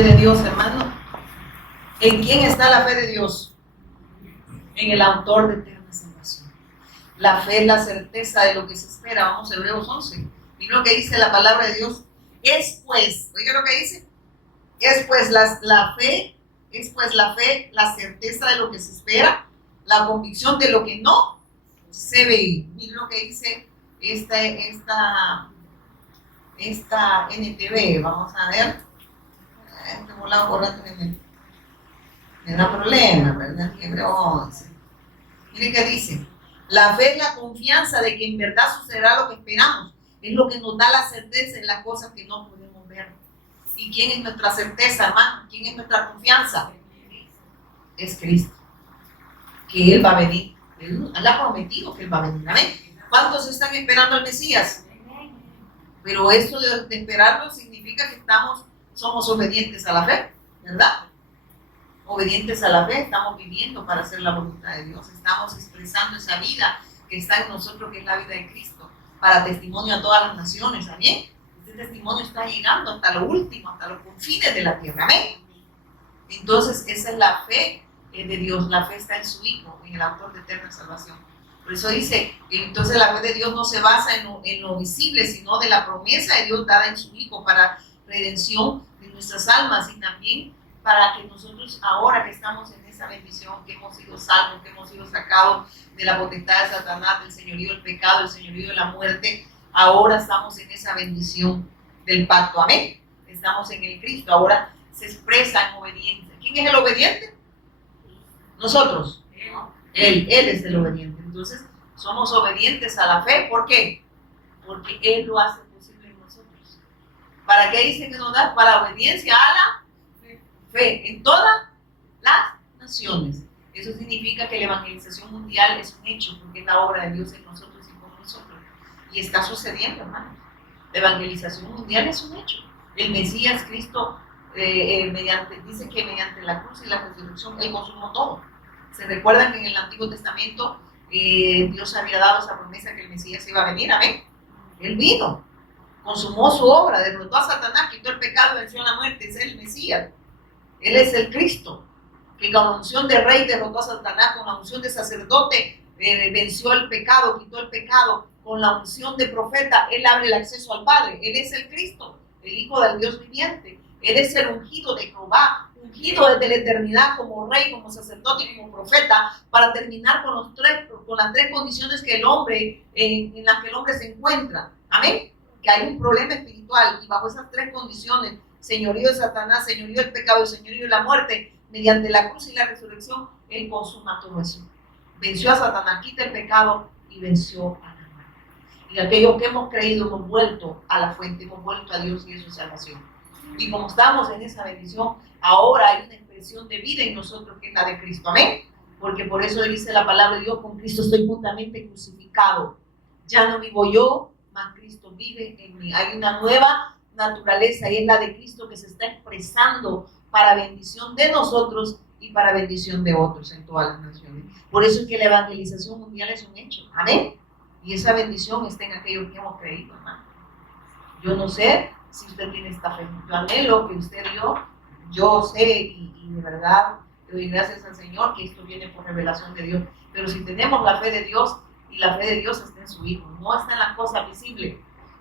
Fe de Dios, hermano. ¿En quién está la fe de Dios? En el autor de eterna salvación. La fe es la certeza de lo que se espera. Vamos a Hebreos 11. Mira lo que dice la palabra de Dios. Es pues, oiga lo que dice. Es pues la fe, la certeza de lo que se espera, la convicción de lo que no se ve. Mira lo que dice esta NTV. Vamos a ver. Este volado por rato me da problema, ¿verdad? Hebreos 11. Mire qué dice. La fe es la confianza de que en verdad sucederá lo que esperamos. Es lo que nos da la certeza en las cosas que no podemos ver. ¿Y quién es nuestra certeza, hermano? ¿Quién es nuestra confianza? Es Cristo. Que Él va a venir. Él ha prometido que Él va a venir. ¿Amén? ¿Cuántos están esperando al Mesías? Pero eso de esperarlo significa que somos obedientes a la fe, ¿verdad? Obedientes a la fe, estamos viviendo para hacer la voluntad de Dios, estamos expresando esa vida que está en nosotros, que es la vida de Cristo, para testimonio a todas las naciones, ¿amén? Este testimonio está llegando hasta lo último, hasta los confines de la tierra, ¿amén? Entonces, esa es la fe de Dios, la fe está en su Hijo, en el autor de eterna salvación. Por eso dice, entonces la fe de Dios no se basa en lo visible, sino de la promesa de Dios dada en su Hijo para redención de nuestras almas y también para que nosotros ahora que estamos en esa bendición, que hemos sido salvos, que hemos sido sacados de la potestad de Satanás, del señorío del pecado, del señorío de la muerte, ahora estamos en esa bendición del pacto, amén. Estamos en el Cristo, ahora se expresa en obediencia. ¿Quién es el obediente? Nosotros. Él es el obediente. Entonces, somos obedientes a la fe. ¿Por qué? Porque Él lo hace posible en nosotros. ¿Para qué dice que nos da? Para obediencia a la fe en todas las naciones. Eso significa que la evangelización mundial es un hecho, porque es la obra de Dios en nosotros y por nosotros. Y está sucediendo, hermanos. La evangelización mundial es un hecho. El Mesías, Cristo, dice que mediante la cruz y la resurrección, Él consumó todo. ¿Se recuerdan que en el Antiguo Testamento Dios había dado esa promesa que el Mesías iba a venir? Amén. Él vino, consumó su obra, derrotó a Satanás, quitó el pecado, venció la muerte. Es el Mesías. Él es el Cristo, que con la unción de rey derrotó a Satanás, con la unción de sacerdote venció el pecado, quitó el pecado, con la unción de profeta, Él abre el acceso al Padre. Él es el Cristo, el Hijo del Dios viviente. Él es el ungido de Jehová, ungido desde la eternidad como rey, como sacerdote y como profeta, para terminar con las tres condiciones que el hombre, en las que el hombre se encuentra. Amén. Que hay un problema espiritual y bajo esas tres condiciones, señorío de Satanás, señorío del pecado y señorío de la muerte, mediante la cruz y la resurrección, Él consuma todo eso. Venció a Satanás, quita el pecado y venció a la muerte. Y aquellos que hemos creído hemos vuelto a la fuente, hemos vuelto a Dios y a su salvación. Y como estamos en esa bendición, ahora hay una expresión de vida en nosotros que es la de Cristo. Amén. Porque por eso dice la palabra de Dios, con Cristo estoy juntamente crucificado. Ya no vivo yo, mas Cristo vive en mí. Hay una nueva naturaleza y es la de Cristo que se está expresando para bendición de nosotros y para bendición de otros en todas las naciones. Por eso es que la evangelización mundial es un hecho. Amén. Y esa bendición está en aquellos que hemos creído, hermano. Yo no sé si usted tiene esta fe. Yo anhelo que usted yo sé y de verdad le doy gracias al Señor que esto viene por revelación de Dios. Pero si tenemos la fe de Dios, y la fe de Dios está en su Hijo, no está en las cosas visibles.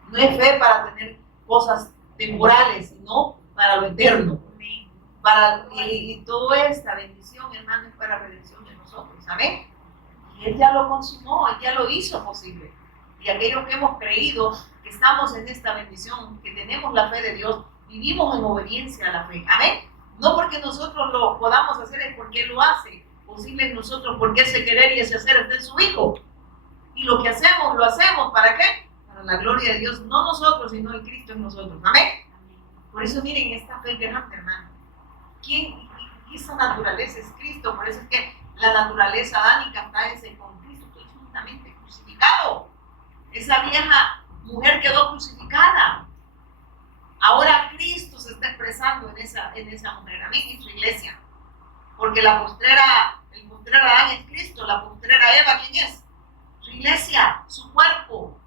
No es fe para tener cosas temporales, sino para lo eterno. Y toda esta bendición, hermano, es para la redención de nosotros. Amén. Y Él ya lo consumó, Él ya lo hizo posible. Y aquellos que hemos creído que estamos en esta bendición, que tenemos la fe de Dios, vivimos en obediencia a la fe. Amén. No porque nosotros lo podamos hacer, es porque Él lo hace posible en nosotros, porque ese querer y ese hacer está en su Hijo. Y lo que hacemos, lo hacemos, ¿para qué? Para la gloria de Dios, no nosotros, sino el Cristo en nosotros. Amén. Por eso miren esta fe grande, hermano. Esa naturaleza es Cristo, por eso es que la naturaleza adánica está con Cristo, estoy juntamente crucificado. Esa vieja mujer quedó crucificada. Ahora Cristo se está expresando en esa mujer, amén, en su iglesia. Porque el postrer Adán es Cristo, la postrera Eva, ¿quién es? Su iglesia, su cuerpo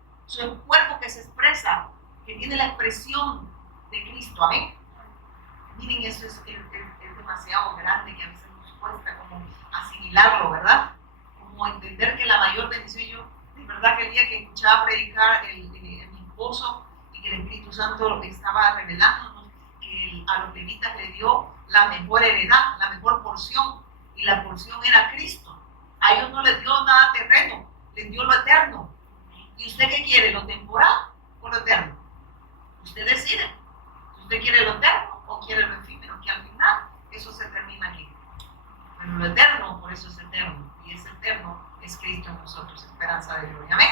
que se expresa, que tiene la expresión de Cristo, amén. Miren, eso es demasiado grande, que a veces nos cuesta como asimilarlo, ¿verdad? Como entender que la mayor bendición, yo de verdad que el día que escuchaba predicar mi esposo y que el Espíritu Santo estaba revelándonos que a los levitas le dio la mejor heredad, la mejor porción, y la porción era Cristo. A ellos no les dio nada terreno, les dio lo eterno. ¿Y usted qué quiere, lo temporal o lo eterno? Usted decide. ¿Usted quiere lo eterno o quiere lo efímero? Que al final eso se termina aquí. Pero lo eterno, por eso es eterno. Y ese eterno es Cristo en nosotros, esperanza de gloria. Amén.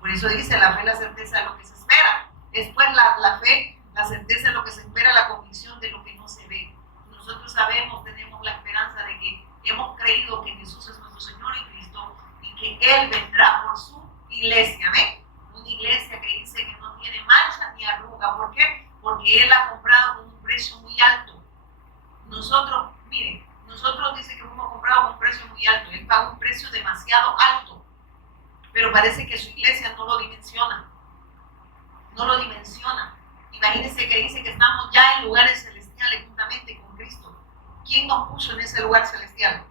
Por eso dice, la fe es la certeza de lo que se espera. Después la fe, la certeza de lo que se espera, la convicción de lo que no se ve. Nosotros sabemos, tenemos la esperanza de que hemos creído que Jesús es nuestro Señor y Cristo y que Él vendrá por su iglesia. Amén. Una iglesia que dice que no tiene mancha ni arruga. ¿Por qué? Porque Él ha comprado con un precio muy alto. Nosotros, miren, nosotros dice que hemos comprado con un precio muy alto. Él pagó un precio demasiado alto. Pero parece que su iglesia no lo dimensiona. No lo dimensiona. Imagínense que dice que estamos ya en lugares celestiales juntamente con Cristo. ¿Quién nos puso en ese lugar celestial?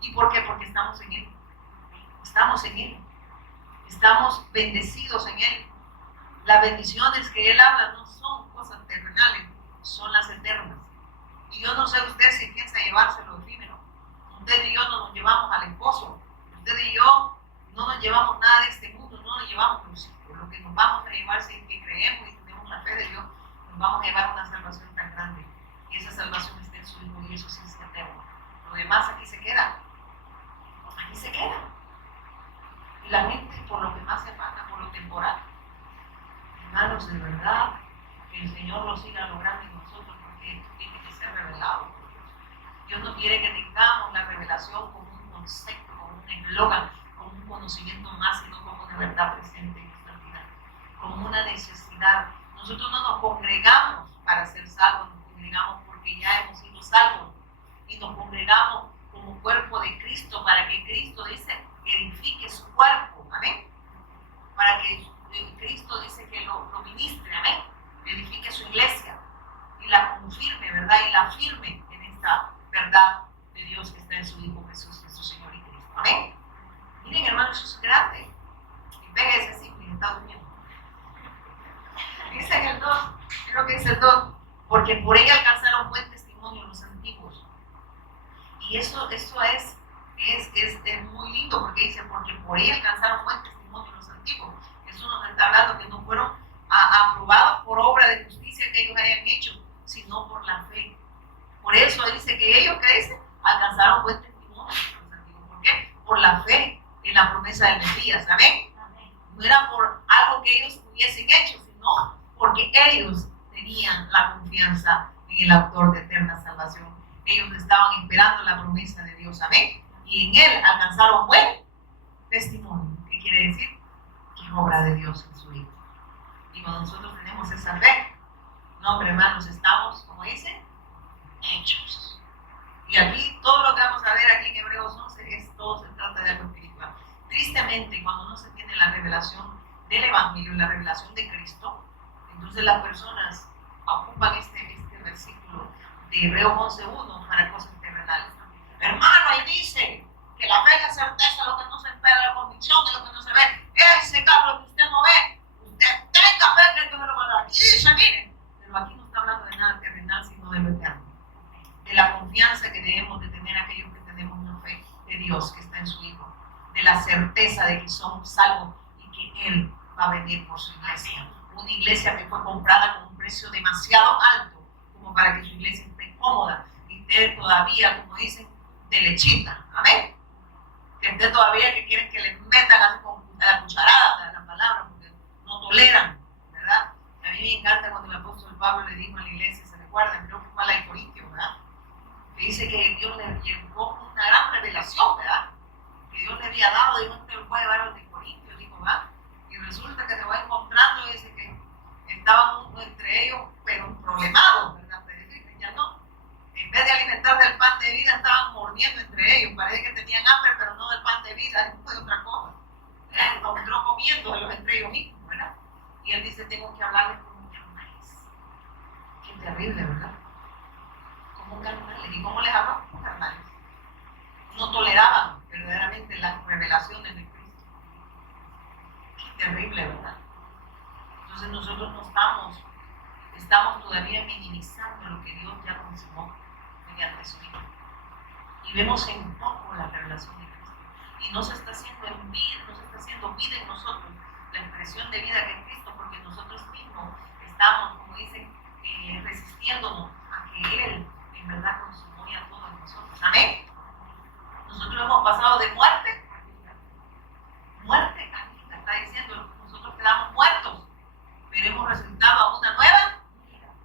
¿Y por qué? Porque estamos en Él. Estamos en Él. Estamos bendecidos en Él. Las bendiciones que Él habla no son cosas terrenales, son las eternas. Y yo no sé usted si piensa llevarse lo efímero. Usted y yo no nos llevamos al esposo. Usted y yo no nos llevamos nada de este mundo, no nos llevamos los hijos. Lo que nos vamos a llevar, si es que creemos y tenemos la fe de Dios, nos vamos a llevar una salvación tan grande. Y esa salvación está en su Hijo y eso sí es eterno. Lo demás aquí se queda. Aquí se queda. Y la gente por lo que más se paga, por lo temporal. Hermanos, de verdad, que el Señor lo siga logrando en nosotros, porque esto tiene que ser revelado por Dios. Dios no quiere que tengamos la revelación como un concepto, como un eslogan, como un conocimiento más, sino como una verdad presente en nuestra vida, como una necesidad. Nosotros no nos congregamos para ser salvos, nos congregamos porque ya hemos sido salvos y nos congregamos como cuerpo de Cristo para que Cristo, dice, edifique su cuerpo, amén, para que Cristo dice que lo ministre, amén, edifique su iglesia y la confirme, ¿verdad? Y la firme en esta verdad de Dios que está en su Hijo Jesús, nuestro Señor y Cristo, amén. Miren, hermanos, eso es grande. Y pégase así, porque está durmiendo. Dice en el 2, es lo que dice el 2, porque por ella alcanzaron buen testimonio los antiguos. Y eso es muy lindo, porque dice, porque por ella alcanzaron buen testimonio los antiguos. Eso nos está hablando que no fueron aprobados por obra de justicia que ellos hayan hecho, sino por la fe. Por eso dice que ellos, ¿qué dicen? Alcanzaron buen testimonio los antiguos. ¿Por qué? Por la fe en la promesa del Mesías. ¿Amén? No era por algo que ellos hubiesen hecho, sino porque ellos tenían la confianza en el autor de eterna salvación. Ellos estaban esperando la promesa de Dios. Amén. Y en Él alcanzaron buen testimonio. ¿Qué quiere decir? Que es obra de Dios en su Hijo. Y cuando nosotros tenemos esa fe, no, hombre, hermanos, estamos, como dice, hechos. Y aquí, todo lo que vamos a ver aquí en Hebreos 11, todo se trata de algo espiritual. Tristemente, cuando no se tiene la revelación del Evangelio, la revelación de Cristo, entonces las personas ocupan este versículo de Hebreos 11:1 para cosas terrenales. Hermano, ahí dice que la fe es la certeza de lo que no se espera, la convicción de lo que no se ve. Ese carro que usted no ve, usted tenga fe que Dios me lo va a dar. Y dice, miren, pero aquí no está hablando de nada terrenal, sino de lo eterno. De la confianza que debemos de tener aquellos que tenemos una fe de Dios que está en su Hijo. De la certeza de que somos salvos y que Él va a venir por su iglesia. Una iglesia que fue comprada con un precio demasiado alto como para que su iglesia esté cómoda y esté todavía, como dicen, de lechita. Amén. Que esté todavía que quieren que le metan así con la cucharada de la palabra porque no toleran, ¿verdad? A mí me encanta cuando el apóstol Pablo le dijo a la iglesia, se recuerdan, creo que fue a la de Corintios, ¿verdad? Que dice que Dios le llevó una gran revelación, ¿verdad? Que Dios le había dado, dijo, te lo puede llevar a los de Corintios, dijo, ¿verdad? Y resulta que se va encontrando y dice que estaban entre ellos, pero problemados, ¿verdad? Pero ya no. En vez de alimentar del pan de vida, estaban mordiendo entre ellos. Parece que tenían hambre, pero no del pan de vida, no de otra cosa. Lo encontró comiendo entre ellos mismos, ¿verdad? Y él dice, tengo que hablarles con mucho más. Qué terrible, ¿verdad? carnales. ¿Y cómo les habló? Como carnales. No toleraban verdaderamente las revelaciones de Cristo. Qué terrible, ¿verdad? Entonces nosotros no estamos todavía minimizando lo que Dios ya consumó mediante su Hijo. Y vemos en poco la revelación de Cristo. Y no se está haciendo vida en nosotros, la expresión de vida que es Cristo, porque nosotros mismos estamos, como dicen, resistiéndonos a que Él en verdad consumó ya todo en nosotros. Amén. Nosotros hemos pasado de muerte a vida. Está diciendo, nosotros quedamos muertos, pero hemos resucitado a una nueva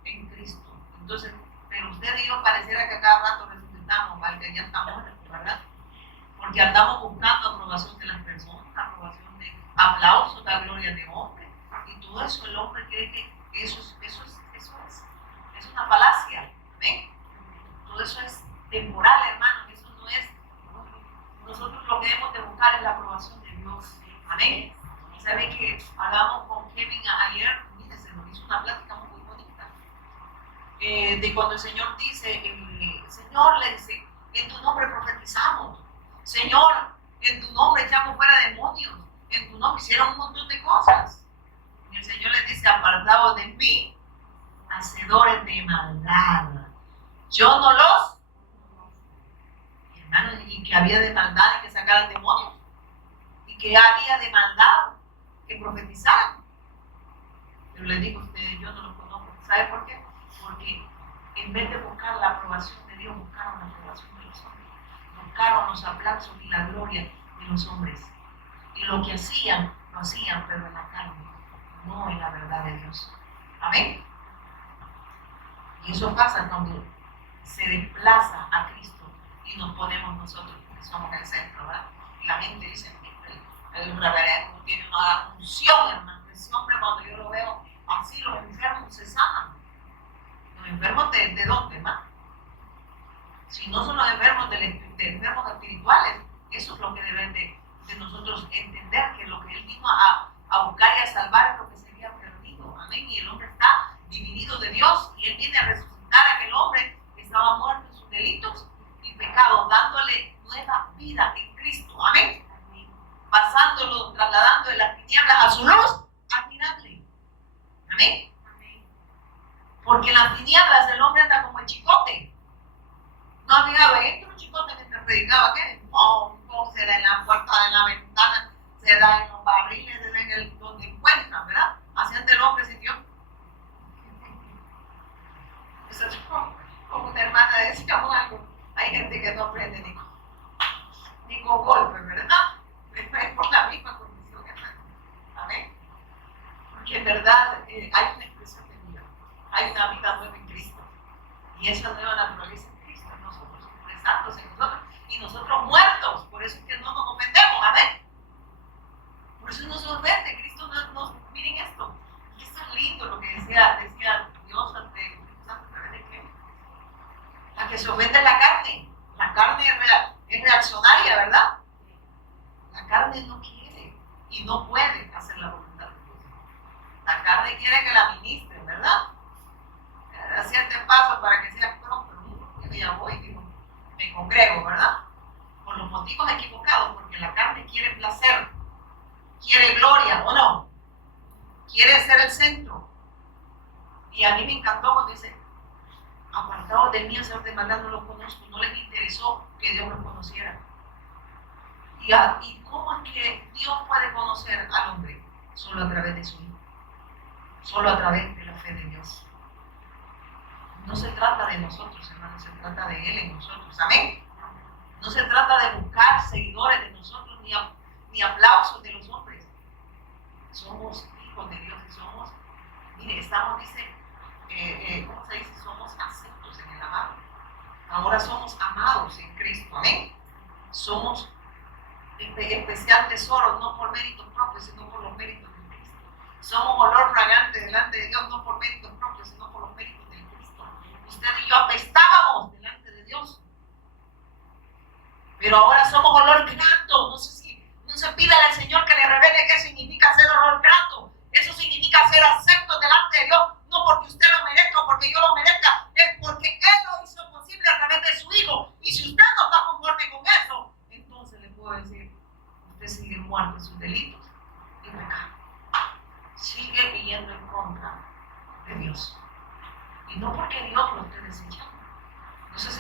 en Cristo. Entonces, pero usted y yo pareciera que a cada rato resucitamos, al que ya estamos muertos, ¿verdad? Porque andamos buscando aprobación de las personas, aprobación de aplausos, la gloria de hombre, y todo eso el hombre cree que eso es una falacia. ¿Ven? Todo eso es temporal, hermano. Eso no es. Nosotros lo que debemos de buscar es la aprobación de Dios. Amén. ¿Sabe que hablamos con Kevin ayer? Mire, se nos hizo una plática muy bonita. De cuando el Señor dice, Señor le dice, en tu nombre profetizamos. Señor, en tu nombre echamos fuera demonios. En tu nombre hicieron un montón de cosas. Y el Señor les dice, apartados de mí, hacedores de maldad. Yo no los. Hermano, y que había de maldad que sacaran demonios. Y que había de maldad que profetizaran. Pero les digo a ustedes, yo no los conozco. ¿Sabe por qué? Porque en vez de buscar la aprobación de Dios, buscaron la aprobación de los hombres. Buscaron los aplausos y la gloria de los hombres. Y lo que hacían, lo hacían, pero en la carne, no en la verdad de Dios. Amén. Y eso pasa cuando se desplaza a Cristo y nos ponemos nosotros, que somos el centro, ¿verdad? Y la gente dice, el reverendo tiene una unción, hermano. Ese hombre, cuando yo lo veo así, los enfermos se sanan. ¿Los enfermos de dónde, hermano? Si no son los enfermos enfermos espirituales, eso es lo que deben de nosotros entender, que lo que Él vino a buscar y a salvar es lo que se había perdido. Amén. Y el hombre está dividido de Dios y Él viene a resucitar a aquel hombre que estaba muerto en sus delitos y pecados, dándole nueva vida en Cristo. Amén. Pasándolo, trasladando de las tinieblas a su luz admirable. Amén. Porque en las tinieblas el hombre anda como el chicote. No ha fijado, entra un chicote mientras predicaba, ¿qué? No, se da en la puerta, en la ventana, se da en los barriles, se da en donde encuentran, ¿verdad? Hacían del hombre sitio. Eso es como una hermana decía algo. Hay gente que no aprende ni con golpes, ¿verdad? Es por la misma condición, hermano. Amén. Porque en verdad hay una expresión de vida. Hay una vida nueva en Cristo. Y esa nueva naturaleza en Cristo en nosotros, expresándose en nosotros. Y nosotros muertos. Por eso es que no nos ofendemos. Amén. Por eso no se ofende. Cristo no miren esto. Y esto es lindo lo que decía Dios ante el Santo, ¿de qué? La que se ofende es la carne. La carne es reaccionaria, ¿verdad? La carne no quiere y no puede hacer la voluntad de Dios. La carne quiere que la ministren, ¿verdad? Hacerte paso para que sea pronto, yo ya voy, digo, me congrego, ¿verdad? Por los motivos equivocados, porque la carne quiere placer, quiere gloria, ¿o no? Quiere ser el centro. Y a mí me encantó cuando dice, apartados de mí, hacer de maldad, no los conozco, no les interesó que Dios los conociera. ¿Y cómo es que Dios puede conocer al hombre? Solo a través de su Hijo. Solo a través de la fe de Dios. No se trata de nosotros, hermanos, se trata de Él en nosotros. Amén. No se trata de buscar seguidores de nosotros ni aplausos de los hombres. Somos hijos de Dios y somos, mire, estamos, dice, ¿cómo se dice? Somos aceptos en el amado. Ahora somos amados en Cristo. Amén. Somos especial tesoro, no por méritos propios, sino por los méritos de Cristo. Somos olor fragante delante de Dios, no por méritos propios, sino por los méritos de Cristo. Usted y yo apestábamos delante de Dios, pero ahora somos olor grato. No se pida al Señor que le revele qué significa ser olor grato. Eso significa ser acepto delante de Dios, no porque usted lo merezca o porque yo lo merezca, es porque Él lo hizo posible a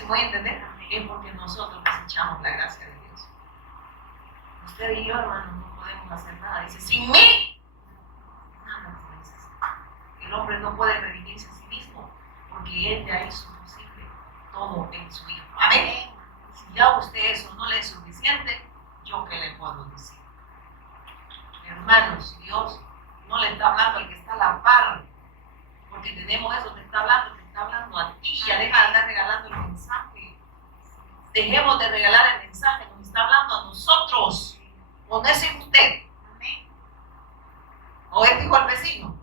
si voy a entender? Es porque nosotros desechamos la gracia de Dios. Usted y yo, hermano, no podemos hacer nada. Dice, sin mí, nada puedes hacer. El hombre no puede redimirse a sí mismo, porque Él ya hizo posible todo en su Hijo. Amén. Si ya a usted eso no le es suficiente, ¿yo qué le puedo decir? Hermanos, Dios no le está hablando al que está a la par, porque tenemos eso, te está hablando a ti. Ya deja de estar regalando el mensaje. Dejemos de regalar el mensaje, nos está hablando a nosotros. ¿O no es usted? ¿O es hijo al vecino?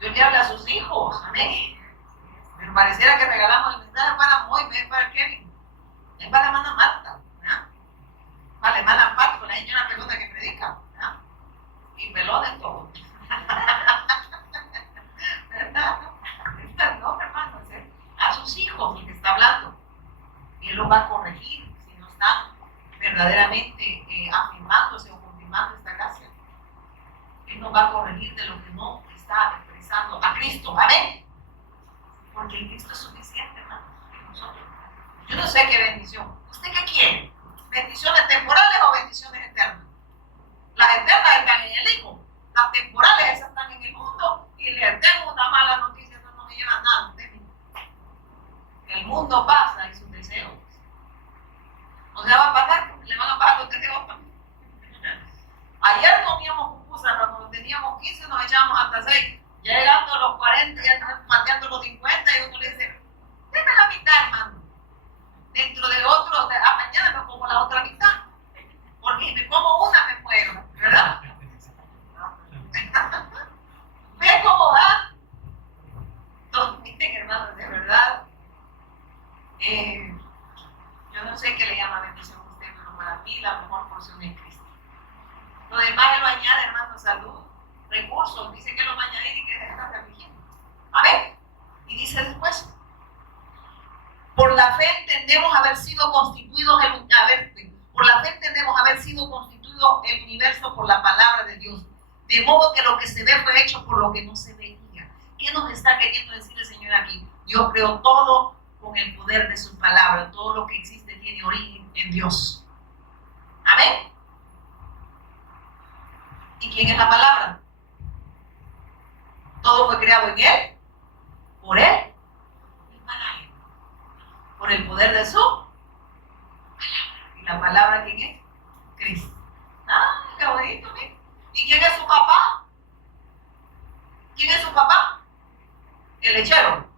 Dios le habla a sus hijos. Amén. Me pareciera que regalamos el mensaje para Moy, es para Kevin, es para la hermana Marta, ¿verdad? Para la hermana Pat, con la señora pelota que predica, ¿verdad? Y pelón en todo. ¿Verdad? No, hermano, a sus hijos el que está hablando. Y Él los va a corregir si no están verdaderamente afirmándose o confirmando esta gracia. Él nos va a corregir de lo que no está expresando a Cristo. Amén. Porque el Cristo es suficiente, hermano, en nosotros. Yo no sé qué bendición. ¿Usted qué quiere? ¿Bendiciones temporales o bendiciones eternas? Las eternas están en el Hijo. Las temporales esas están en el mundo. Y les tengo una mala noticia, eso no me lleva a nada. El mundo pasa y sus deseos. O sea, va a pasar porque le van a pasar los deseos también. Ayer comíamos pupusas, cuando teníamos 15 nos echábamos hasta 6. Ya llegando a los 40, ya están mateando los 50 y uno le dice, deme la mitad, hermano. Dentro de otro, a mañana me como la otra mitad. Porque si me como una me muero, ¿verdad? ¿Ves cómo va? Entonces, miren, hermanos, de verdad. Yo no sé qué le llama bendición a usted, pero para mí la mejor porción es Cristo. Lo demás Él lo añade, hermano, salud, recursos. Dice que lo va a añadir y que se está afligiendo. A ver, y dice después, por la fe entendemos haber sido constituidos el universo por la palabra de Dios, de modo que lo que se ve fue hecho por lo que no se veía. ¿Qué nos está queriendo decir el Señor aquí? Dios creó todo con el poder de su palabra. Todo lo que existe tiene origen en Dios. Amén. ¿Y quién es la palabra? Todo fue creado en Él, por Él y para Él. Por el poder de su palabra. ¿Y la palabra quién es? Cristo. Ah, qué bonito, ¿sí? ¿Y quién es su papá? ¿Quién es su papá? El lechero.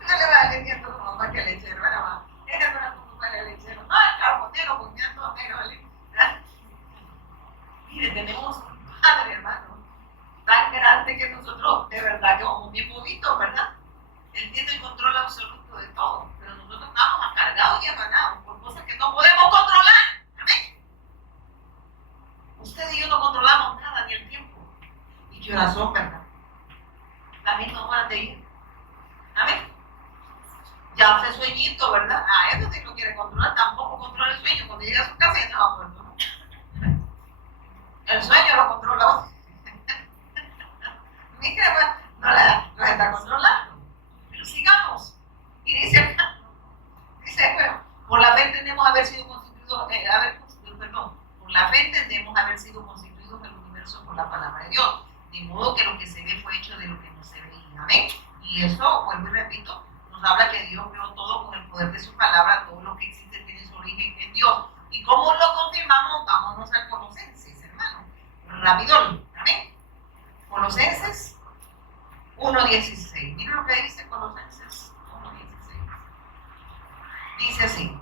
No le va a decir a tu mamá que el lechero, ¿verdad? Ella no era tu papá el lechero. No, el carbonero, porque ya todo negro, ¿vale? Mire, tenemos un Padre, hermano, tan grande que nosotros, de verdad, que somos bien bobitos, ¿verdad? Él tiene el control absoluto de todo, pero nosotros estamos cargados y afanados por cosas que no podemos controlar. Amén. Usted y yo no controlamos nada, ni el tiempo. ¿Y qué horas son, verdad? Las mismas horas de ir. Amén. Ya hace sueñito, ¿verdad? Eso sí lo quiere controlar, tampoco controla el sueño. Cuando llega a su casa ya no va a poder, ¿no? El sueño lo controla. No está controlando. Pero sigamos. Y dice, bueno, por la fe entendemos haber sido constituidos, por la fe entendemos haber sido constituidos el universo por la palabra de Dios. De modo que lo que se ve fue hecho de lo que no se veía. Amén. Y eso, vuelvo y repito, nos habla que Dios creó todo con el poder de su palabra. Todo lo que existe tiene su origen en Dios. ¿Y cómo lo confirmamos? Vámonos al Colosenses, hermano. Rápido, amén. Colosenses 1:16. Miren lo que dice Colosenses 1:16. Dice así: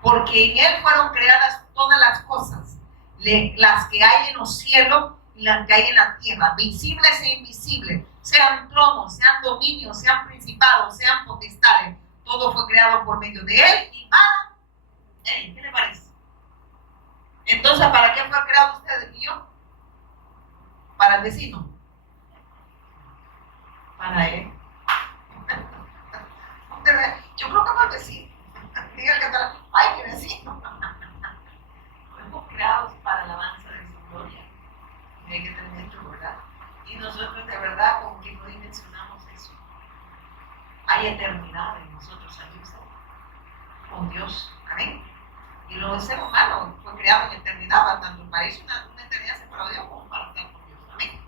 porque en Él fueron creadas todas las cosas, las que hay en los cielos y las que hay en la tierra, visibles e invisibles, sean tronos, sean dominios, sean principados, sean potestades. Todo fue creado por medio de Él y para Él. ¿Qué le parece? Entonces, ¿para qué fue creado usted y yo? Para el vecino. Para Él. Yo creo que para el vecino. Diga que está, ay, qué vecino. Fuimos creados para la alabanza de su gloria. Y hay que tener esto, ¿verdad? Y nosotros de verdad como que no dimensionamos eso. hay eternidad en nosotros aquí con Dios. Amén. Y el ser humano fue creado en eternidad, tanto para irse una eternidad separado de Dios como para estar con Dios. Amén.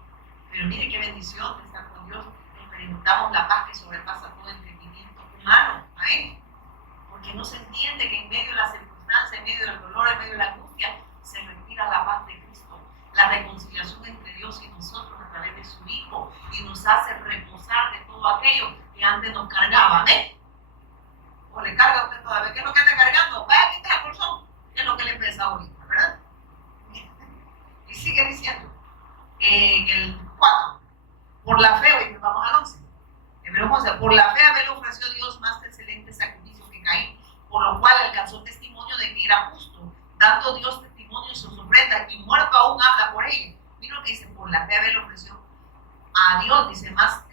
Pero mire qué bendición de estar con Dios. Experimentamos la paz que sobrepasa todo entendimiento humano. Amén. Porque no se entiende que en medio de las circunstancias, en medio del dolor, en medio de la angustia, se respira la paz de Cristo. La reconciliación entre Dios y nosotros a través de su Hijo. Y nos hace reposar de todo aquello que antes nos cargaba. Amén. O le carga a usted todavía. ¿Qué es lo que anda cargando? Vaya a quitar el bolsón. ¿Qué es lo que le pesa ahorita? ¿Verdad? Y sigue diciendo en el 4. Por la fe, hoy vamos al 11. Hebreos 11. Por la fe Abel ofreció a Dios más excelente sacrificio que Caín, por lo cual alcanzó testimonio de que era justo, dando Dios testimonio en sus ofrendas, y muerto aún habla por ella. Mira lo que dice, por la fe Abel ofreció a Dios, dice, más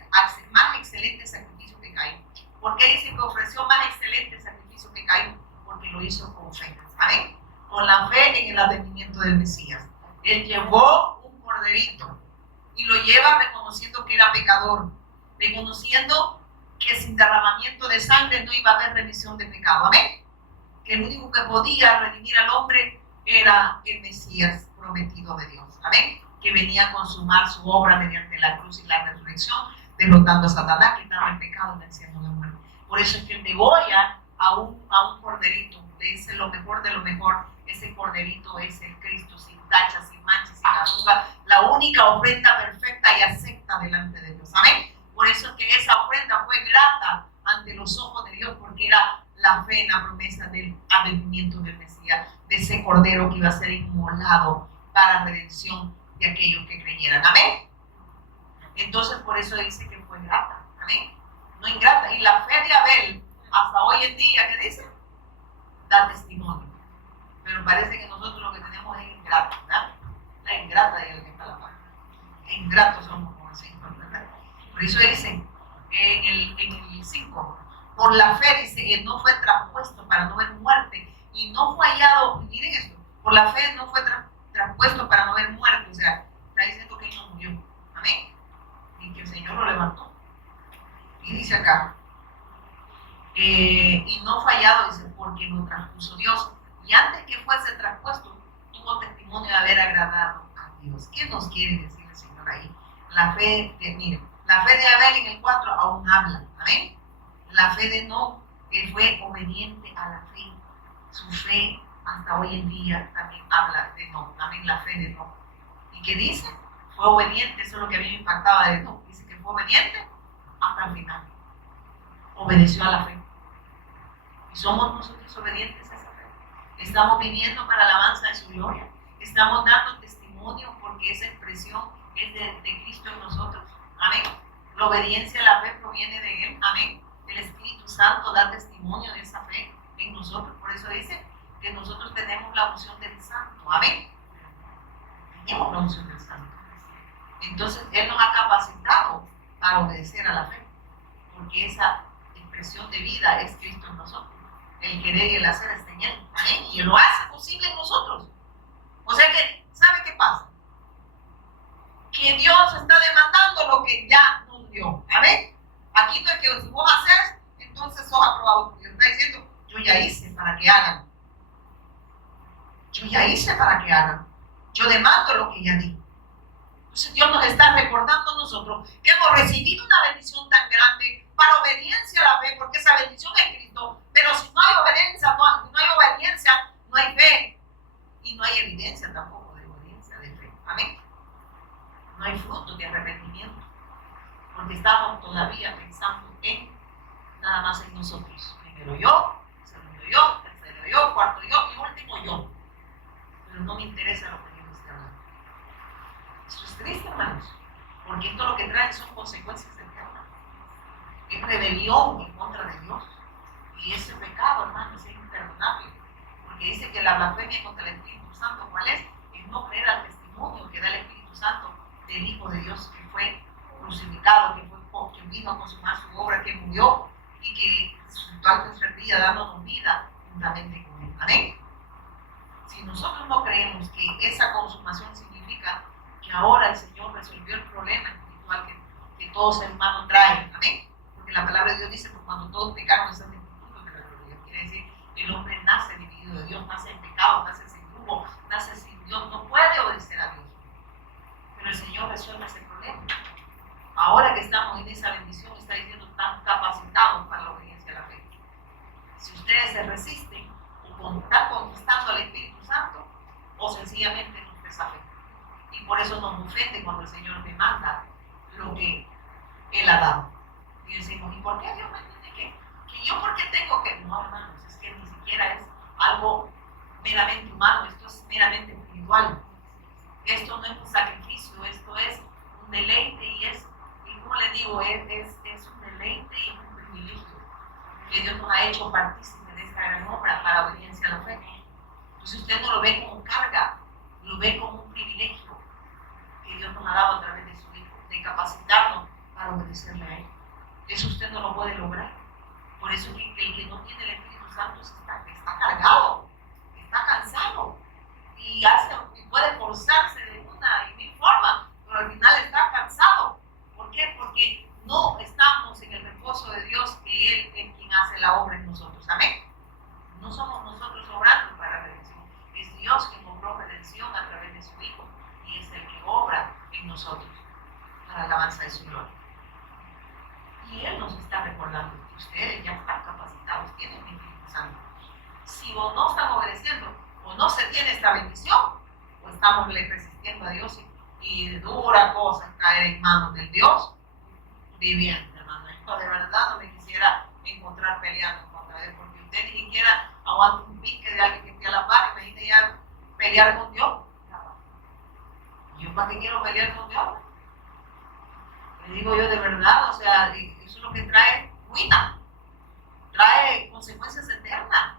excelente sacrificio que Caín. ¿Por qué dice que ofreció más excelente sacrificio que Caín? Porque lo hizo con fe. ¿Amén? Con la fe en el advenimiento del Mesías. Él llevó un corderito y lo lleva reconociendo que era pecador, reconociendo que sin derramamiento de sangre no iba a haber remisión de pecado. Amén. Que el único que podía redimir al hombre era el Mesías prometido de Dios. Amén. Que venía a consumar su obra mediante la cruz y la resurrección, derrotando a Satanás, quitando el pecado y venciendo la muerte. Por eso es que degolla a un corderito, le dice lo mejor de lo mejor. Ese corderito es el Cristo, sin tacha, sin mancha, sin arruga, la única ofrenda perfecta y acepta delante de Dios. Amén. Por eso es que esa ofrenda fue grata ante los ojos de Dios, porque era la fe en la promesa del advenimiento del Mesías, de ese cordero que iba a ser inmolado para redención de aquellos que creyeran. Amén. Entonces por eso dice que fue grata. Amén. No ingrata. Y la fe de Abel hasta hoy en día, ¿qué dice? Da testimonio. Pero parece que nosotros lo que tenemos es ingrato, ¿verdad? La ingrata de que está la paz. Ingratos somos como así, ¿verdad? Por eso dicen en el 5, por la fe, dice, él no fue traspuesto para no ver muerte, y no fue hallado, miren esto, por la fe no fue traspuesto para no ver muerte, o sea, está diciendo que él no murió. Amén. Y que el Señor lo levantó. Y dice acá, y no fallado, dice, porque lo traspuso Dios. Y antes que fuese traspuesto, tuvo testimonio de haber agradado a Dios. ¿Qué nos quiere decir el Señor ahí? La fe de, miren, la fe de Abel en el 4 aún habla. Amén. La fe de Enoc, él fue obediente a la fe. Su fe hasta hoy en día también habla de Enoc. Amén, la fe de Enoc. ¿Y qué dice? Fue obediente, eso es lo que a mí me impactaba de Enoc. Dice que fue obediente hasta el final. Obedeció a la fe. Y somos nosotros obedientes a esa fe. Estamos viviendo para la alabanza de su gloria. Estamos dando testimonio porque esa expresión es de Cristo en nosotros. Amén. La obediencia a la fe proviene de Él. Amén. El Espíritu Santo da testimonio de esa fe en nosotros. Por eso dice que nosotros tenemos la unción del Santo. Amén. Tenemos la unción del Santo. Entonces Él nos ha capacitado para obedecer a la fe. Porque esa expresión de vida es Cristo en nosotros. El querer y el hacer está en Él. Amén. Y Él lo hace posible en nosotros. O sea que, ¿sabe qué pasa? Que Dios está demandando lo que ya nos dio. Amén. Aquí no es que si vos haces, entonces sos aprobado por Dios. Está diciendo, yo ya hice para que hagan. Yo ya hice para que hagan. Yo demando lo que ya di. Entonces Dios nos está recordando a nosotros que hemos recibido una bendición tan grande para obediencia a la fe, porque esa bendición es Cristo. Pero si no hay obediencia, no hay fe. Y no hay evidencia tampoco de obediencia, de fe. Amén. No hay fruto de arrepentimiento, porque estamos todavía pensando en nada más en nosotros. Primero yo, segundo yo, tercero yo, cuarto yo y último yo. Pero no me interesa lo que Dios está hablando. Esto es triste, hermanos, porque esto lo que trae son consecuencias eternas. Es rebelión en contra de Dios. Y ese pecado, hermanos, es imperdonable. Porque dice que la blasfemia contra el Espíritu Santo, ¿cuál es? Es no creer al testimonio que da el Espíritu Santo del Hijo de Dios que fue crucificado, que vino a consumar su obra, que murió y que resultó al tercer día dándonos vida juntamente con Él. Amén. Si nosotros no creemos que esa consumación significa que ahora el Señor resolvió el problema espiritual que todo ser humano trae, amén. Porque la palabra de Dios dice, por cuando todos pecaron, están destituidos de la gloria de Dios. Quiere decir que el hombre nace dividido de Dios, nace en pecado, nace sin rumbo, nace sin Dios, no puede obedecer a Dios. Pero el Señor resuelve ese problema. Ahora que estamos en esa bendición, está diciendo, están capacitados para la obediencia a la fe. Si ustedes se resisten, o están conquistando al Espíritu Santo, o sencillamente no les afecta. Y por eso nos ofende cuando el Señor demanda lo que Él ha dado. Y decimos, ¿y por qué Dios me tiene que yo por qué tengo que? No, hermanos, es que ni siquiera es algo meramente humano, esto es meramente espiritual. Esto no es un sacrificio, esto es un deleite y como les digo, es un deleite y un privilegio que Dios nos ha hecho partícipe de esta gran obra para obediencia a la fe. Entonces usted no lo ve como carga, lo ve como un privilegio que Dios nos ha dado a través de su Hijo, de capacitarnos para obedecerle a Él. Eso usted no lo puede lograr. Por eso que el que no tiene el Espíritu Santo está cargado, está cansado y puede forzarse de una y mil formas, pero al final está cansado. ¿Por qué? Porque no estamos en el reposo de Dios, que Él es quien hace la obra en nosotros. Amén. No somos nosotros obrando para redención, es Dios quien obró redención a través de su Hijo y es el que obra en nosotros para la alabanza de su gloria. Y Él nos está recordando que ustedes ya están capacitados, tienen el Espíritu Santo. Si o no están obedeciendo, o no se tiene esta bendición, o estamos resistiendo a Dios y dura cosa caer en manos del Dios viviente, hermano. Esto de verdad no me quisiera encontrar peleando contra Él, porque usted ni siquiera aguanta un pique de alguien que esté a la par. Imagínate ya pelear con Dios. ¿Yo para qué quiero pelear con Dios? Le digo yo de verdad, o sea, eso es lo que trae ruina, trae consecuencias eternas.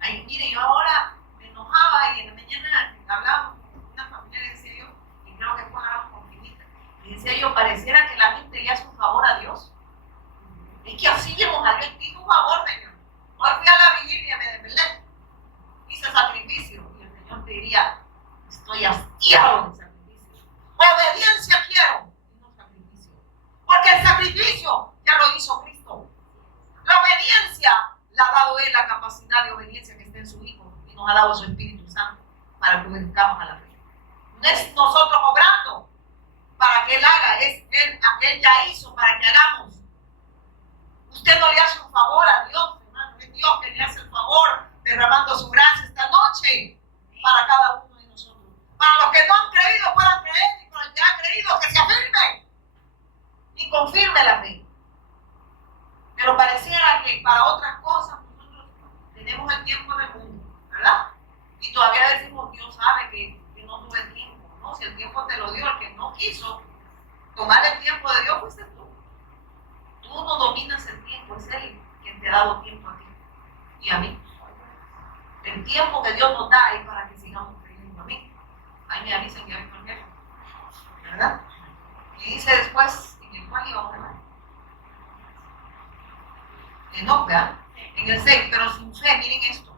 Ay, mire, yo ahora me enojaba y en la mañana hablaba con una familia, le decía yo, y creo que después hablamos con Finita, le decía yo, pareciera que la gente le hace un favor a Dios. Es que así llegamos a Dios, hizo un favor, Señor. Hoy fui a la vigilia, me desvelé, hice sacrificio, y el Señor te diría, estoy hastiado de sacrificio. Obediencia quiero, y no sacrificio. Porque el sacrificio ya lo hizo Cristo. La obediencia le ha dado Él la capacidad de obediencia que está en su Hijo y nos ha dado su Espíritu Santo para que obedezcamos a la fe. No es nosotros obrando para que Él haga, es Él ya hizo para que hagamos. Usted no le hace un favor a Dios, hermano, es Dios que le hace el favor derramando su gracia esta noche para cada uno de nosotros. Para los que no han creído puedan creer, y para los que han creído que se afirmen y confirme la fe. Pero pareciera que para otras cosas nosotros tenemos el tiempo del mundo, ¿verdad? Y todavía decimos, Dios sabe que no tuve tiempo, ¿no? Si el tiempo te lo dio, el que no quiso tomar el tiempo de Dios fuiste tú. Tú no dominas el tiempo, es Él quien te ha dado tiempo a ti y a mí. El tiempo que Dios nos da es para que sigamos creyendo a mí. Ahí me avisan que hay un jefe, ¿verdad? Y dice después, en el cual íbamos a hablar. No, ¿verdad? En el 6, pero sin fe, miren esto.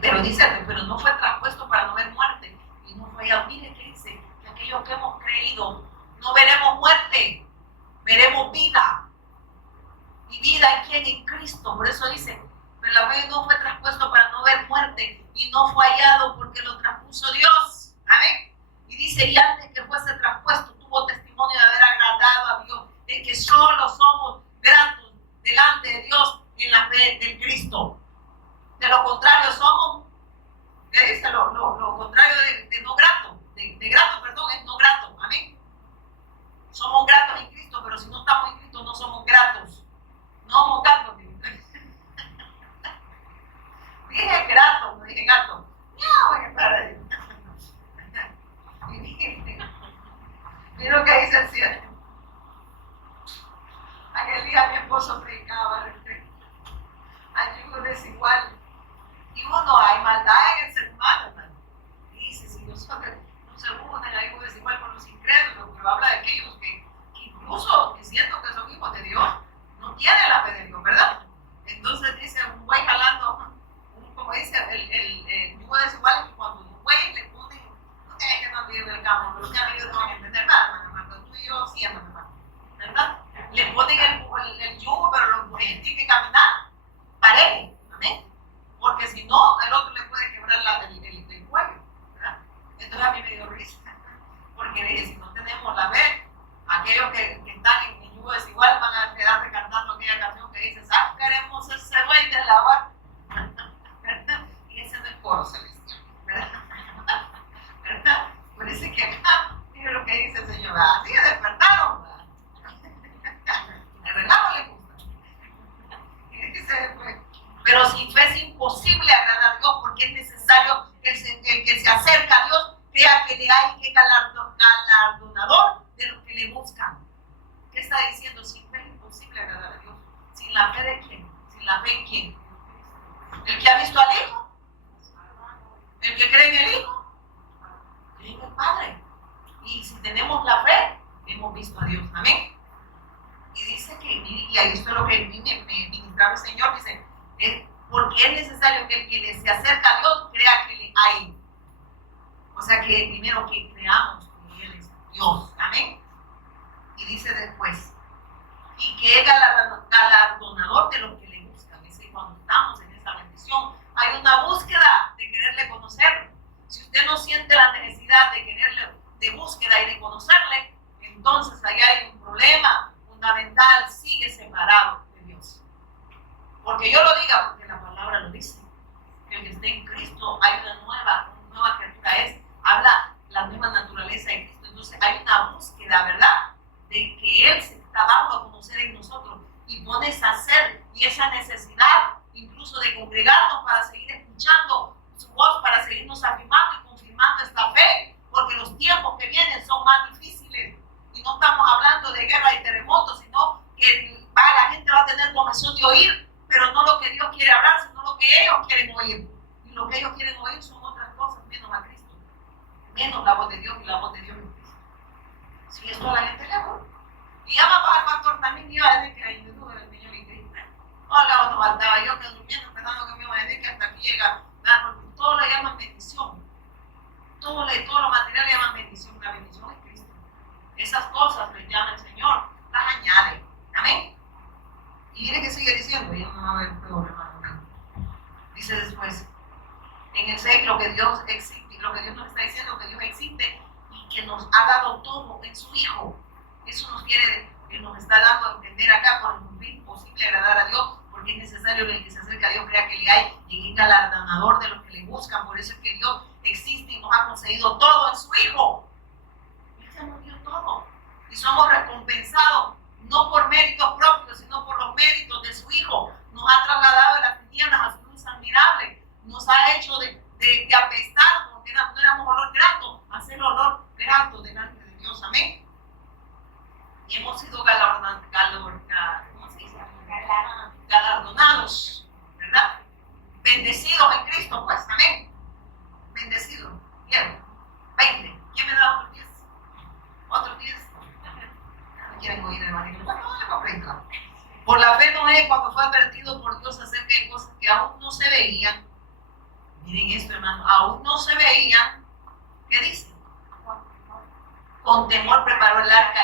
Pero dice, pero no fue traspuesto para no ver muerte. Y no fue allá. Miren que dice, que aquellos que hemos creído, no veremos muerte, veremos vida. Y vida en quién, en Cristo. Por eso dice, pero la fe no fue traspuesto para no ver muerte. Y no fue hallado porque lo traspuso Dios. ¿Amén? Y dice, y antes que fuese traspuesto, tuvo testimonio de haber agradado a Dios, de que solo somos gratos delante de Dios en la fe del Cristo. De lo contrario somos, ¿qué dice? Lo contrario de no grato, de grato, perdón, es no grato. Amén. Somos gratos en Cristo, pero si no estamos en Cristo no somos gratos. No somos gatos. Dije grato, no dije gato. No, para mira lo que dice el cielo. Aquel día mi esposo predicaba al yugo desigual. Y uno, hay maldad en el ser humano, hermano. Y dice, si nosotros no se unen al yugo desigual con los incrédulos, pero habla de aquellos que incluso diciendo que son hijos de Dios, no tienen la fe de Dios, ¿verdad? Entonces dice, un güey jalando, como dice, el yugo desigual es que cuando un güey le ponen, no es que no vive el campo, pero mis amigos no van a entender nada, hermano, tú y yo sí, hermano, ¿verdad? Le ponen el el yugo, pero los bueyes tienen que caminar parejo, amén. Porque si no, el otro le puede quebrar el cuello, ¿verdad? Entonces a mí me dio risa, porque dije, si no tenemos la fe, aquellos que están en yugo desigual van a quedarse cantando aquella canción que dice, sacaremos ese buey de la barca, ¿verdad? Y ese no es coro celestial, ¿verdad? ¿Verdad? Por eso que acá, mire lo que dice el Señor, así que despertaron, ¿verdad? El relajo le gusta. Y dice después, pero sin fe es imposible agradar a Dios, porque es necesario que el que se acerca a Dios crea que le hay que galardonador de los que le buscan. ¿Qué está diciendo? Sin fe es imposible agradar a Dios. ¿Sin la fe de quién? ¿Sin la fe en quién? ¿El que ha visto al Hijo? ¿El que cree en el Hijo? Cree en el Padre. Y si tenemos la fe, hemos visto a Dios. Amén. Y dice que, y ahí esto es lo que me ministraba el Señor, dice, porque es necesario que el que se acerca a Dios crea que le hay. O sea que primero que creamos que Él es Dios. Amén. Y dice después, y que es galardonador de los que le buscan. Es decir, cuando estamos en esa bendición, hay una búsqueda de quererle conocer. Si usted no siente la necesidad de quererle, de búsqueda y de conocerle, entonces ahí hay un problema fundamental, sigue separado de Dios. Porque yo lo diga, porque la palabra lo dice, que el que esté en Cristo hay una nueva criatura, habla la nueva naturaleza de Cristo. Entonces hay una búsqueda, ¿verdad?, de que Él se está dando a conocer en nosotros y pone esa sed y esa necesidad incluso de congregarnos para seguir escuchando su voz, para seguirnos afirmando y confirmando esta fe, porque los tiempos que vienen son más difíciles y no estamos hablando de guerra y terremotos, sino que la gente va a tener comezón de oír, pero no lo que Dios quiere hablar, sino lo que ellos quieren oír. Y lo que ellos quieren oír son otras cosas, menos a Cristo, menos la voz de Dios y la voz de Dios en Cristo. Si esto a la gente le hago. Y ya va el pastor también iba a decir que ahí el Señor y Cristo. Hola, no faltaba yo que durmiendo pensando que me iba a decir que hasta aquí llega. Todo le llaman bendición. Todo lo material le llaman bendición. La bendición es Cristo. Esas cosas le llama el Señor, las añade. Amén. Y mire que sigue diciendo, y no va a ver peor, hermano. Dice después, en el 6, lo que Dios existe, lo que Dios nos está diciendo, que Dios existe y que nos ha dado todo en su Hijo. Eso nos está dando a entender acá, por cumplir imposible agradar a Dios, porque es necesario que el que se acerca a Dios crea que le hay y es galardonador de los que le buscan. Por eso es que Dios existe y nos ha concedido todo en su Hijo. Él ya nos dio todo. Y somos recompensados, no por méritos propios, sino por los méritos de su Hijo. Nos ha trasladado de las tinieblas a su luz admirable. Nos ha hecho de apestar, porque no éramos olor grato, a ser olor grato delante de Dios. Amén. Y hemos sido galardonados, ¿verdad? Bendecidos en Cristo, pues, amén. Bendecidos. Bien. 20. ¿Quién me da otros 10? ¿Otros 10? No quieren oír, hermano. No le comprendo. Por la fe Noé, cuando fue advertido por Dios acerca de cosas que aún no se veían, miren esto, hermano, aún no se veían, ¿qué dice? Con temor preparó el arca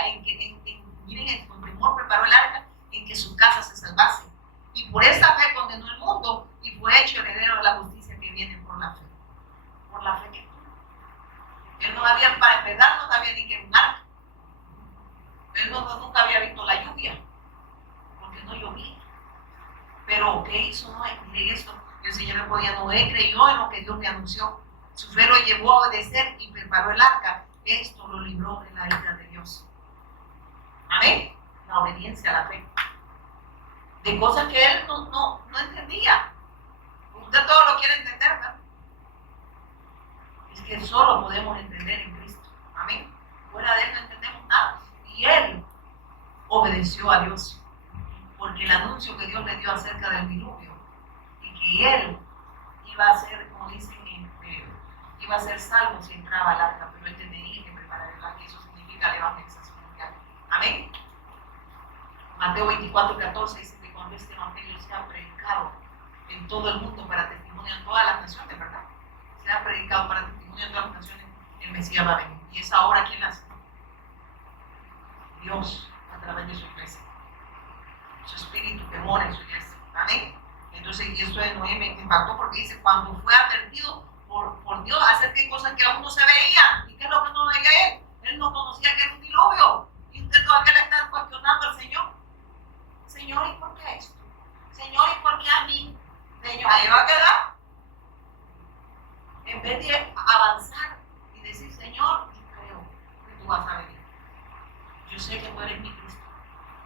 con temor preparó el arca en que su casa se salvase. Y por esa fe condenó el mundo y fue hecho heredero de la justicia que viene por la fe. Por la fe que él no había, para empezar, no sabía ni que un arca. Él nunca había visto la lluvia, porque no llovía. Pero ¿qué hizo Noé? Miren esto, el Señor le podía, Noé creyó en lo que Dios le anunció. Su fe lo llevó a obedecer y preparó el arca. Esto lo libró de la ira de Dios. Amén. La obediencia a la fe. De cosas que él no entendía. Usted todo lo quiere entender, ¿verdad? Es que solo podemos entender en Cristo. Amén. Fuera de él no entendemos nada. Y él obedeció a Dios. Porque el anuncio que Dios le dio acerca del diluvio y que él iba a ser, como dicen, iba a ser salvo si entraba al arca, pero él tenía que preparar el arca, y eso significa la evangelización mundial. Amén. Mateo 24:14 dice que cuando este evangelio sea predicado en todo el mundo para testimonio en todas las naciones, ¿verdad? Sea predicado para testimonio en todas las naciones, el Mesías va a venir. Y esa obra, ¿quién la hace? Dios, a través de su iglesia. su espíritu que mora en su iglesia. Amén. Entonces, y esto de Noé me impactó porque dice, cuando fue advertido por Dios acerca de cosas que aún no se veían. ¿Y qué es lo que no veía él? Él no conocía que era un diluvio. Y usted todavía le está cuestionando al Señor. Señor, ¿y por qué esto? Señor, ¿y por qué a mí? Señor, ahí va a quedar. En vez de avanzar y decir, Señor, yo creo que tú vas a venir. Yo sé que tú eres mi Cristo.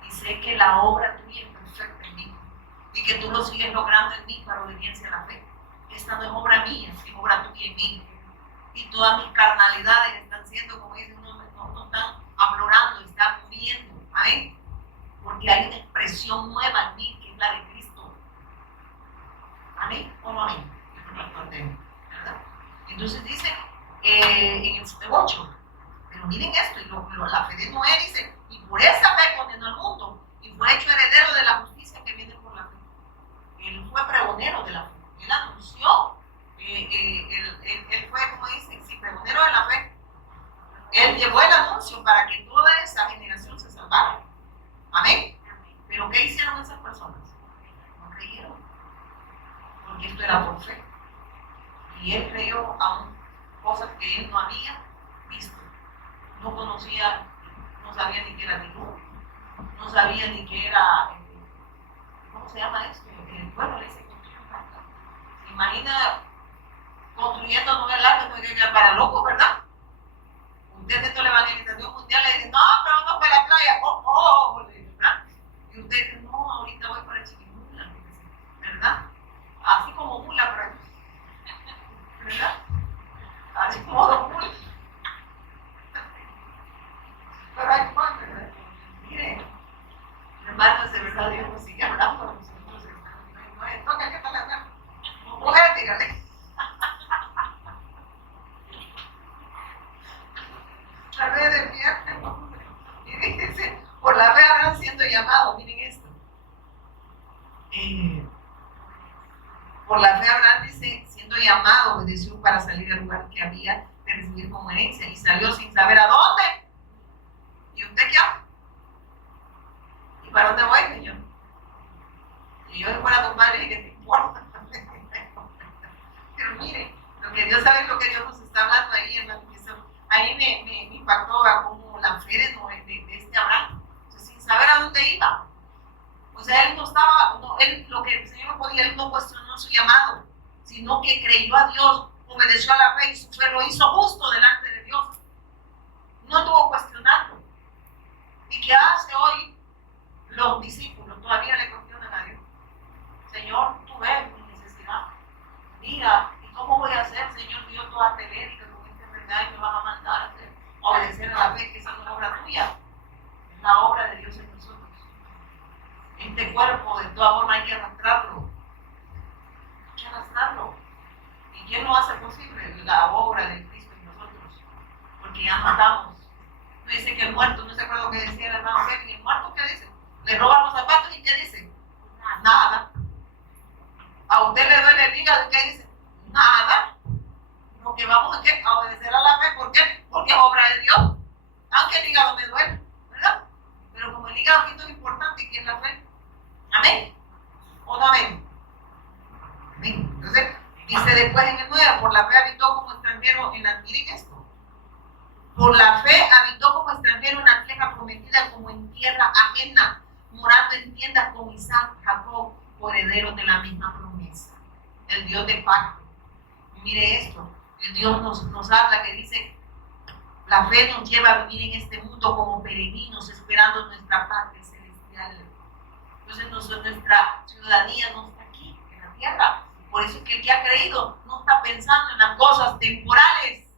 Y sé que la obra tuya es perfecta en mí. Y que tú lo sigues logrando en mí para obediencia a la fe. Esta no es obra mía, es obra tuya en mí. Y todas mis carnalidades están siendo, como dicen, no están aflorando, están muriendo. Amén. Porque hay una expresión nueva en mí, que es la de Cristo. Amén o no amén. ¿Verdad? Entonces dice en el 8, pero miren esto, y la fe de Noé dice, y por esa fe condenó al mundo, y fue hecho heredero de la justicia que viene por la fe. Él fue pregonero de la fe. Él anunció, él fue, como dicen, sí, pregonero de la fe. Él llevó el anuncio para que toda esa generación se salvara. Amén. Pero ¿qué hicieron esas personas? No creyeron. Porque esto era por fe. Y él creyó aún cosas que él no había visto. No conocía, no sabía ni qué era diluvio. No sabía ni qué era, ¿cómo se llama esto? Bueno, le dice, se imagina construyendo Nueva York, no hay que quedar para loco, ¿verdad? Usted haciendo la evangelización mundial le dice, no, pero vamos para la playa, ¿verdad? Y usted dice, no, ahorita voy para Chiquimula, ¿verdad? Así como mula, ¿verdad? Así como dos mulas. Pero hay cuánto, ¿verdad? Mire, hermanos, de verdad Dios nos sigue hablando a nosotros. No es toca que para la mujer, dígale. La fe de pierna. Y dice, por la fe habrán siendo llamados. Miren esto. Por la fe Abraham dice, siendo llamado, obedeció para salir al lugar que había de recibir como herencia. Y salió sin saber a dónde. ¿Y usted qué hace? ¿Y para dónde voy, Señor? Y yo fuera a tu padre y que te importa. Pero mire, lo que Dios sabe, lo que Dios nos está hablando ahí, hermano. Ahí me impactó a cómo la fe de este Abraham, o sea, sin saber a dónde iba. O sea, él no estaba, lo que el Señor no podía, él no cuestionó su llamado, sino que creyó a Dios, obedeció a la fe y su fe lo hizo justo delante de Dios. No estuvo cuestionando. ¿Y qué hace hoy los discípulos? Todavía le cuestionan a Dios. Señor, tú ves mi necesidad. Mira, ¿y cómo voy a hacer, Señor? Yo toda telérica con esta enfermedad y me vas a mandar a obedecer a la fe, que esa no es obra tuya, es la obra de Dios en nosotros. Este cuerpo, de toda forma, hay que arrastrarlo. Hay que arrastrarlo. ¿Y quién lo hace posible? La obra de Cristo en nosotros. Porque ya no estamos. No dice que el muerto, no se acuerda lo que decía el hermano Kevin, el muerto, ¿qué dice? Le roban los zapatos y ¿qué dice? Nada. A usted le duele el hígado y ¿qué dice? Nada. Lo que vamos a ¿qué? A obedecer a la fe. ¿Por qué? Porque es obra de Dios. Aunque el hígado me duele, ¿verdad? Pero como el hígado aquí es importante, ¿qué es la fe? ¿Amén? ¿O no amén? Amén. Entonces, dice después en el 9, por la fe habitó como extranjero en la... Miren esto. Por la fe habitó como extranjero en la tierra prometida, como en tierra ajena, morando en tiendas con Isaac, Jacob, herederos de la misma promesa. El Dios de pacto. Y mire esto, el Dios nos habla que dice, la fe nos lleva a vivir en este mundo como peregrinos, esperando nuestra patria celestial. Entonces nuestra ciudadanía no está aquí, en la tierra. Por eso es que el que ha creído no está pensando en las cosas temporales,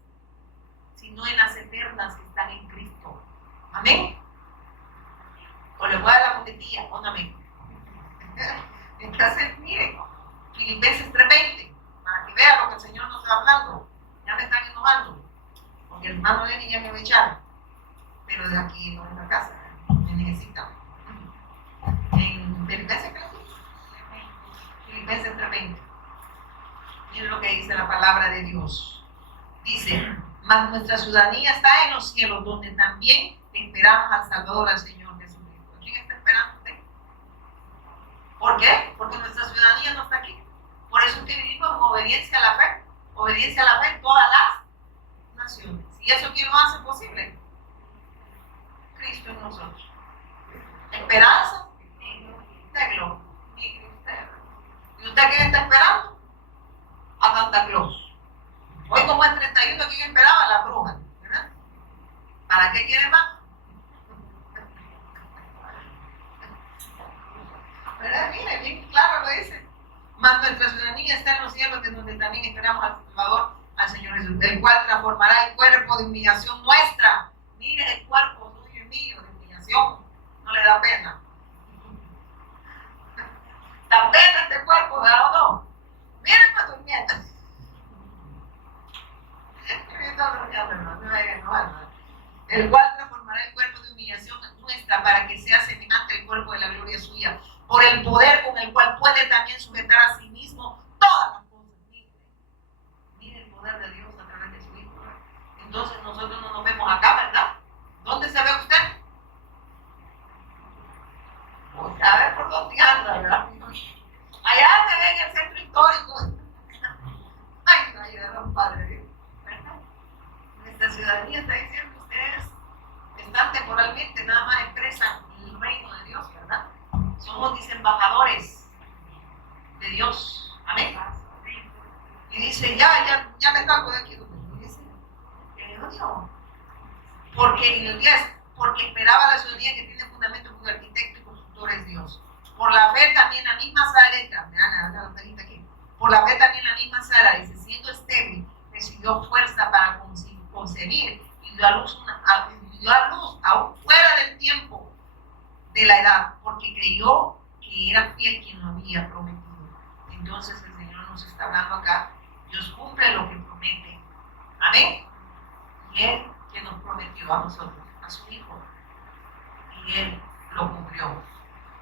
sino en las eternas que están en Cristo. Amén. O le voy a dar la boletilla, ¿o no amén? Entonces, miren, Filipenses 3:20, para que vean lo que el Señor nos está hablando. Ya me están enojando, porque el hermano Lenny ya me va a echar, pero de aquí no en la casa, me necesitan. En Filipenses 3:20, miren lo que dice la palabra de Dios. Dice, mas nuestra ciudadanía está en los cielos, donde también esperamos al Salvador, al Señor Jesucristo. ¿Quién está esperando usted? esperanza de gloria. ¿Y usted qué está esperando? A Santa Claus. Hoy como es 31, ¿quién esperaba? La bruja, ¿verdad? ¿Para qué quiere más? ¿Verdad? Mire, bien claro lo dice. Mas nuestra ciudadanía está en los cielos, de donde también esperamos al Salvador, al Señor Jesús, el cual transformará el cuerpo de humillación nuestra. Mire el cuerpo suyo y mío de humillación. No le da pena. Da pena este cuerpo, ¿verdad o no? Miren para durmiendo. El cual transformará el cuerpo de humillación nuestra para que sea semejante al cuerpo de la gloria suya, por el poder con el cual puede también sujetar a sí mismo todas las cosas. Mire el poder de Dios a través de su Hijo. Entonces nosotros no nos vemos acá, ¿verdad? ¿Dónde se ve usted? Pues a ver por dónde anda, ¿verdad? Allá se ve en el centro histórico. Ay, no ayudaron, Padre Dios. Nuestra ciudadanía está diciendo, ustedes están temporalmente, nada más expresan el reino de Dios, ¿verdad? Somos, dice, embajadores de Dios. Amén. Y dice, ya me salgo de aquí. Dice, Dios. Porque en el 10, porque esperaba la ciudadanía que tiene fundamento como arquitecto y constructor es Dios. Por la fe también la misma Sara, por la fe también la misma Sara, dice, siendo estéril, recibió fuerza para concebir y dio a luz aún fuera del tiempo de la edad, porque creyó que era fiel quien lo había prometido. Entonces el Señor nos está hablando acá, Dios cumple lo que promete. Amén. Y Él que nos prometió a nosotros, a su Hijo, y Él lo cumplió.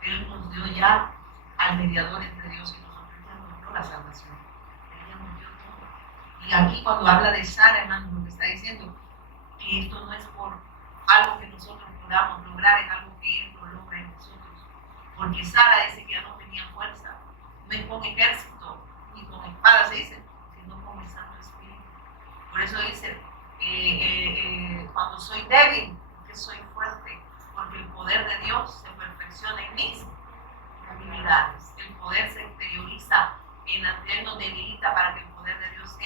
Él nos dio ya al mediador entre Dios y nosotros, ya nos dio la salvación. Él ya nos dio todo. Y aquí cuando habla de Sara, hermano, lo que está diciendo, que esto no es por algo que nosotros podamos lograr, es algo que Él lo logra en nosotros. Porque Sara dice que ya no tenía fuerza, no es con ejército ni con espada, se dice, sino con el Santo Espíritu. Por eso dice, cuando soy débil, que soy fuerte, porque el poder de Dios se perfecciona en mis debilidades. El poder se exterioriza en Él nos debilita para que el poder de Dios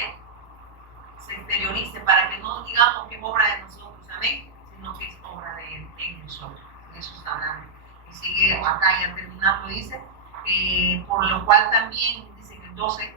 se exteriorice, para que no digamos que es obra de nosotros, amén, sino que es obra de Él en nosotros. Eso está hablando. Y sigue acá ya terminando, dice, por lo cual también, dice en el 12,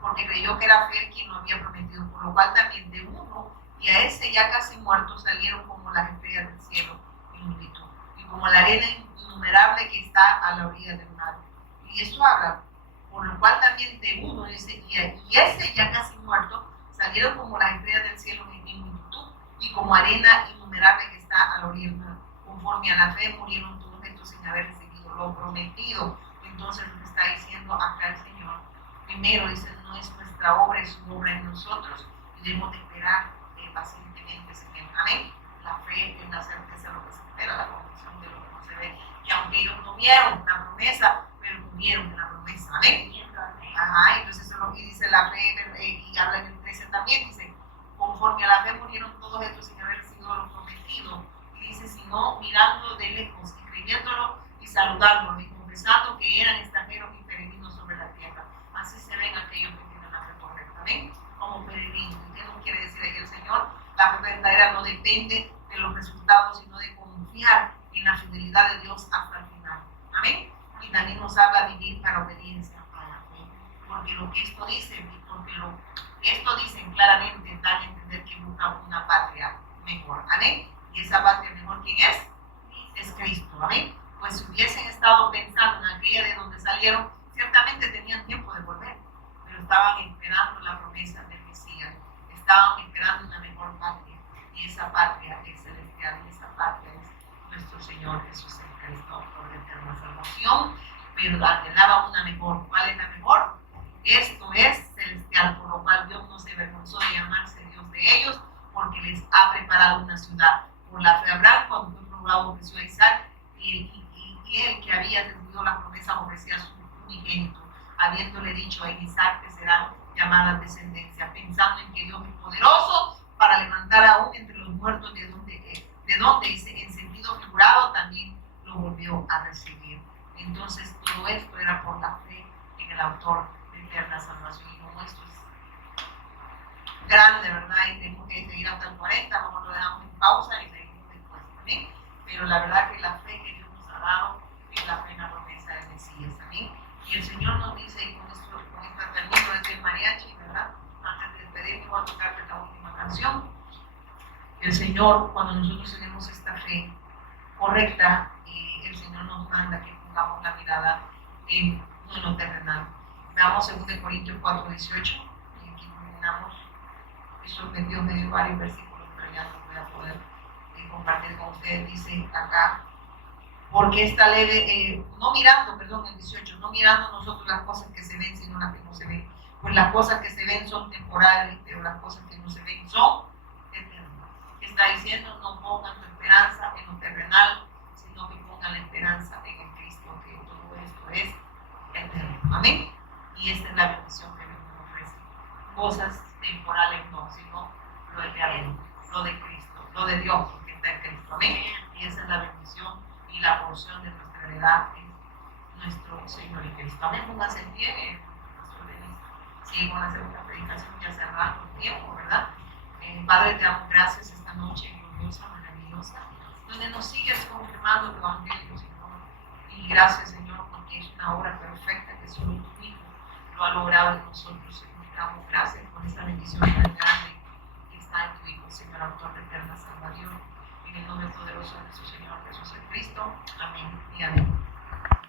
porque creyó que era fiel quien lo había prometido, por lo cual también de uno y a ese ya casi muerto salieron como las estrellas del cielo en multitud, y como la arena innumerable que está a la orilla del mar. Y eso habla, por lo cual también de uno, dice, y ese ya casi muerto salieron como las estrellas del cielo en multitud, y como arena innumerable que está a la orilla del mar. Conforme a la fe murieron todos estos sin haber recibido lo prometido. Entonces lo que está diciendo acá el Señor, primero dice, no es nuestra obra, es su obra en nosotros, y debemos de esperar pacientemente, Señor. Amén. La fe es la certeza de lo que se espera, la convicción de lo que no se ve. Que aunque ellos no vieron la promesa, pero murieron en la promesa. Amén. Ajá, entonces eso es lo que dice la fe, y habla en el 13 también, dice, conforme a la fe murieron todos estos sin haber recibido lo prometido. Y dice, sino mirando de lejos y creyéndolo y saludándolo y confesando que eran extranjeros y peregrinos sobre la tierra. Así se ven aquellos que tienen la fe correcta. Amén. Como peregrinos. ¿Qué nos quiere decir ahí el Señor? La fe verdadera no depende de los resultados, sino de confiar en la fidelidad de Dios hasta el final. Amén. Y también nos habla de vivir para obediencia a la fe. Porque lo que esto dice, esto dicen claramente, dan a entender que buscan una patria mejor. Amén. Y esa patria mejor, ¿quién es? Es Cristo. Amén. Pues si hubiesen estado pensando en aquella de donde salieron, ciertamente tenían tiempo de volver, pero estaban esperando la promesa del Mesías, estaban esperando una mejor patria, y esa patria es celestial, y esa patria es nuestro Señor Jesús en Cristo, por la eterna salvación, pero anhelaban una mejor. ¿Cuál es la mejor? Esto es celestial, por lo cual Dios no se avergonzó de llamarse Dios de ellos, porque les ha preparado una ciudad. Por la fe Abraham, cuando fue probado, ofreció a Isaac, y él que había recibido la promesa ofrecía a su unigénito, habiéndole dicho a Isaac que serán llamadas descendencia, pensando en que Dios es poderoso para levantar aún entre los muertos, de donde dice, en sentido figurado también volvió a recibir. Entonces todo esto era por la fe en el autor de eterna salvación. Y como esto es grande, ¿verdad? Y tenemos que seguir hasta el 40, como lo dejamos en pausa y seguimos después también. Pero la verdad que la fe que Dios nos ha dado es la fe en la promesa del Mesías. Amén. Y el Señor nos dice, y con esta termino desde el mariachi, ¿verdad? Antes de despedirme, voy a tocarles la última canción. El Señor, cuando nosotros tenemos esta fe correcta, el Señor nos manda que pongamos la mirada en lo terrenal. Veamos 2 Corintios 4:18, y aquí terminamos. Eso Dios me dio varios versículos, pero ya no voy a poder compartir con ustedes. Dice acá, porque esta leve, no mirando, perdón, el 18, no mirando nosotros las cosas que se ven, sino las que no se ven. Pues las cosas que se ven son temporales, pero las cosas que no se ven son eternas. Está diciendo, no pongan tu esperanza en lo terrenal, sino que pongan la esperanza en el Cristo, que todo esto es eterno. Amén. Y esta es la bendición que Dios nos ofrece. Cosas temporales no, sino lo eterno, lo de Cristo, lo de Dios, porque está en Cristo. Amén. Y esa es la bendición y la porción de nuestra heredad es nuestro Señor y Cristo. Amén. Pónganse en pie. Sí, van a hacer una predicación ya cerrando el tiempo, ¿verdad? Padre, te damos gracias esta noche gloriosa, maravillosa, donde nos sigues confirmando el Evangelio, Señor. Y gracias, Señor, porque es una obra perfecta que solo tu Hijo lo ha logrado en nosotros, Señor. Te damos gracias por esta bendición tan grande que está en tu Hijo, Señor, autor de eterna salvación. En el nombre poderoso de nuestro Señor Jesús el Cristo. Amén y amén.